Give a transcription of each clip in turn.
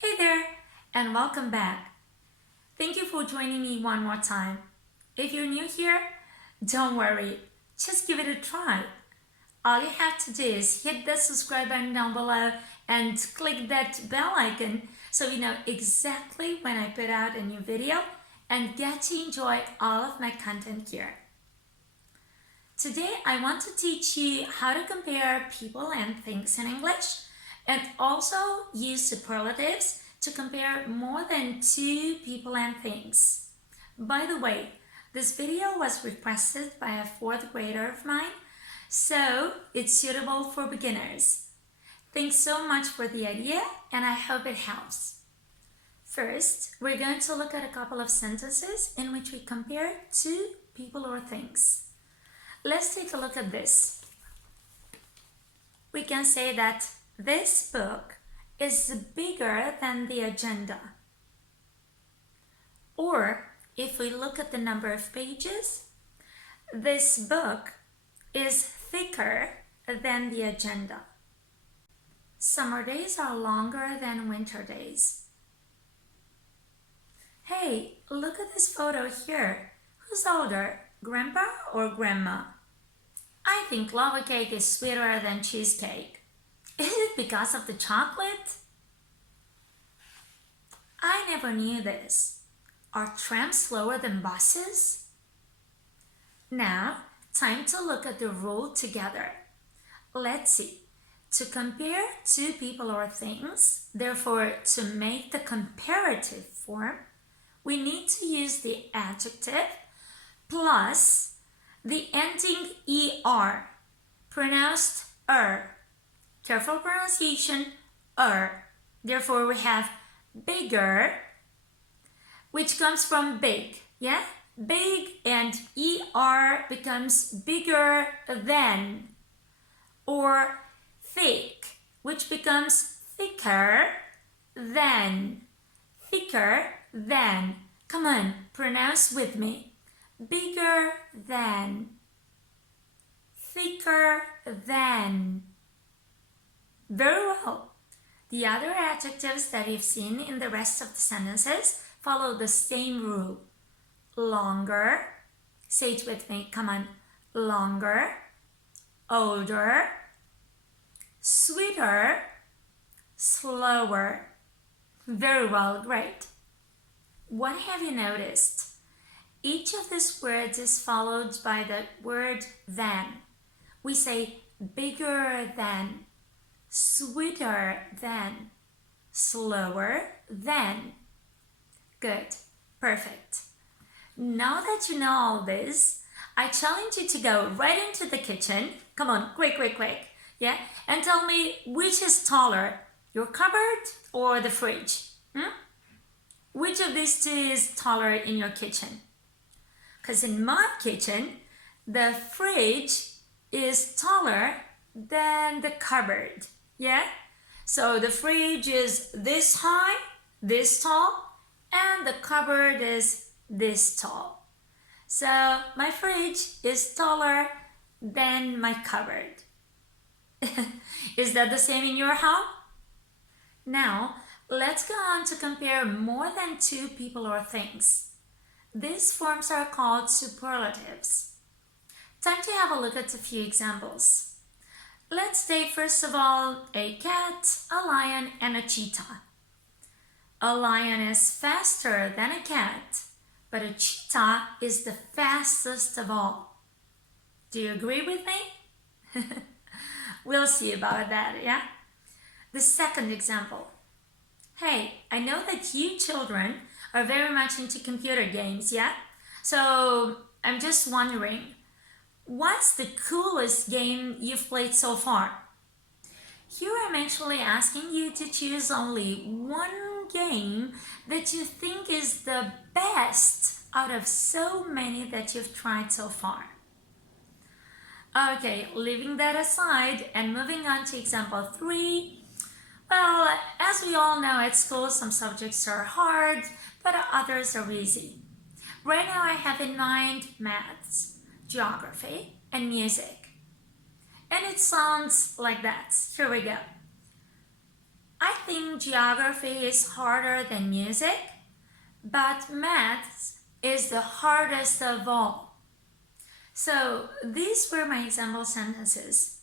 Hey there, and welcome back. Thank you for joining me one more time. If you're new here, don't worry, just give it a try. All you have to do is hit the subscribe button down below and click that bell icon so you know exactly when I put out a new video and get to enjoy all of my content here. Today I want to teach you how to compare people and things in English and also use superlatives to compare more than two people and things. By the way, this video was requested by a fourth grader of mine, so it's suitable for beginners. Thanks so much for the idea, and I hope it helps. First, we're going to look at a couple of sentences in which we compare two people or things. Let's take a look at this. We can say that this book is bigger than the agenda. Or, if we look at the number of pages, this book is thicker than the agenda. Summer days are longer than winter days. Hey, look at this photo here. Who's older, Grandpa or Grandma? I think lava cake is sweeter than cheesecake. Is it because of the chocolate? I never knew this. Are trams slower than buses? Now, time to look at the rule together. Let's see. To compare two people or things, therefore to make the comparative form, we need to use the adjective plus the ending er, pronounced Careful pronunciation, Therefore, we have bigger, which comes from big, yeah? Big and er becomes bigger than. Or thick, which becomes thicker than. Thicker than. Come on, pronounce with me. Bigger than. Thicker than. Very well. The other adjectives that you've seen in the rest of the sentences follow the same rule. Longer, say it with me, come on. Longer, older, sweeter, slower. Very well, great. What have you noticed? Each of these words is followed by the word than. We say bigger than, sweeter than, slower than. Good, perfect. Now that you know all this, I challenge you to go right into the kitchen. Come on, quick, yeah? And tell me which is taller, your cupboard or the fridge? Which of these two is taller in your kitchen? Because in my kitchen, the fridge is taller than the cupboard, yeah? So the fridge is this high, this tall, and the cupboard is this tall. So my fridge is taller than my cupboard. Is that the same in your home? Now, let's go on to compare more than two people or things. These forms are called superlatives. Time to have a look at a few examples. Let's take first of all a cat, a lion, and a cheetah. A lion is faster than a cat, but a cheetah is the fastest of all. Do you agree with me? We'll see about that, yeah? The second example. Hey, I know that you children are very much into computer games, yeah? So I'm just wondering, what's the coolest game you've played so far? Here I'm actually asking you to choose only one game that you think is the best out of so many that you've tried so far. Okay, leaving that aside and moving on to example 3. Well, as we all know, at school some subjects are hard, but others are easy. Right now I have in mind maths, geography, and music. And it sounds like that. Here we go. I think geography is harder than music, but maths is the hardest of all. So these were my example sentences.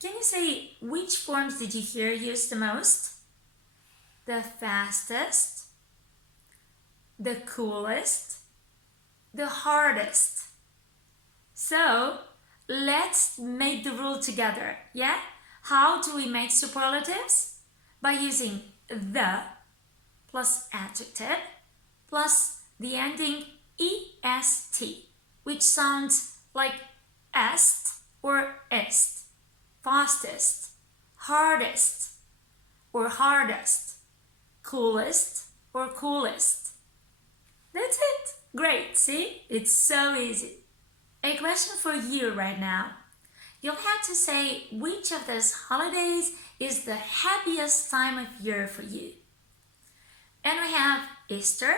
Can you say which forms did you hear used the most? The fastest, the coolest, the hardest. So let's make the rule together, yeah? How do we make superlatives? By using the plus adjective plus the ending est, which sounds like est or est, fastest, hardest or hardest, coolest or coolest. That's it. Great, see? It's so easy. A question for you right now. You'll have to say which of those holidays is the happiest time of year for you. And we have Easter,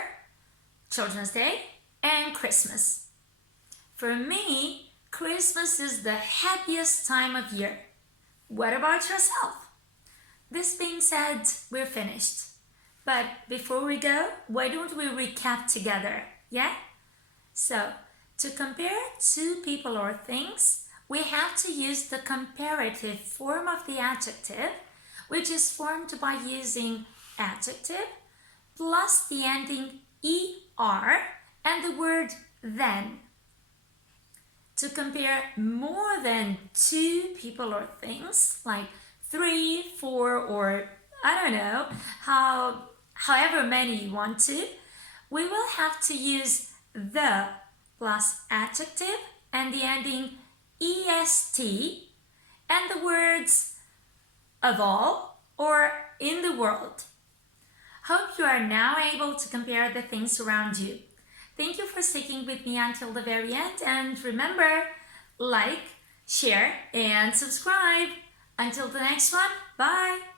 Children's Day, and Christmas. For me, Christmas is the happiest time of year. What about yourself? This being said, we're finished. But before we go, why don't we recap together, yeah? So, to compare two people or things, we have to use the comparative form of the adjective, which is formed by using adjective plus the ending er and the word then. To compare more than two people or things, like 3, 4, or I don't know, however many you want to, we will have to use the plus adjective and the ending est and the words of all or in the world. Hope you are now able to compare the things around you. Thank you for sticking with me until the very end, and remember, like, share, and subscribe. Until the next one, bye!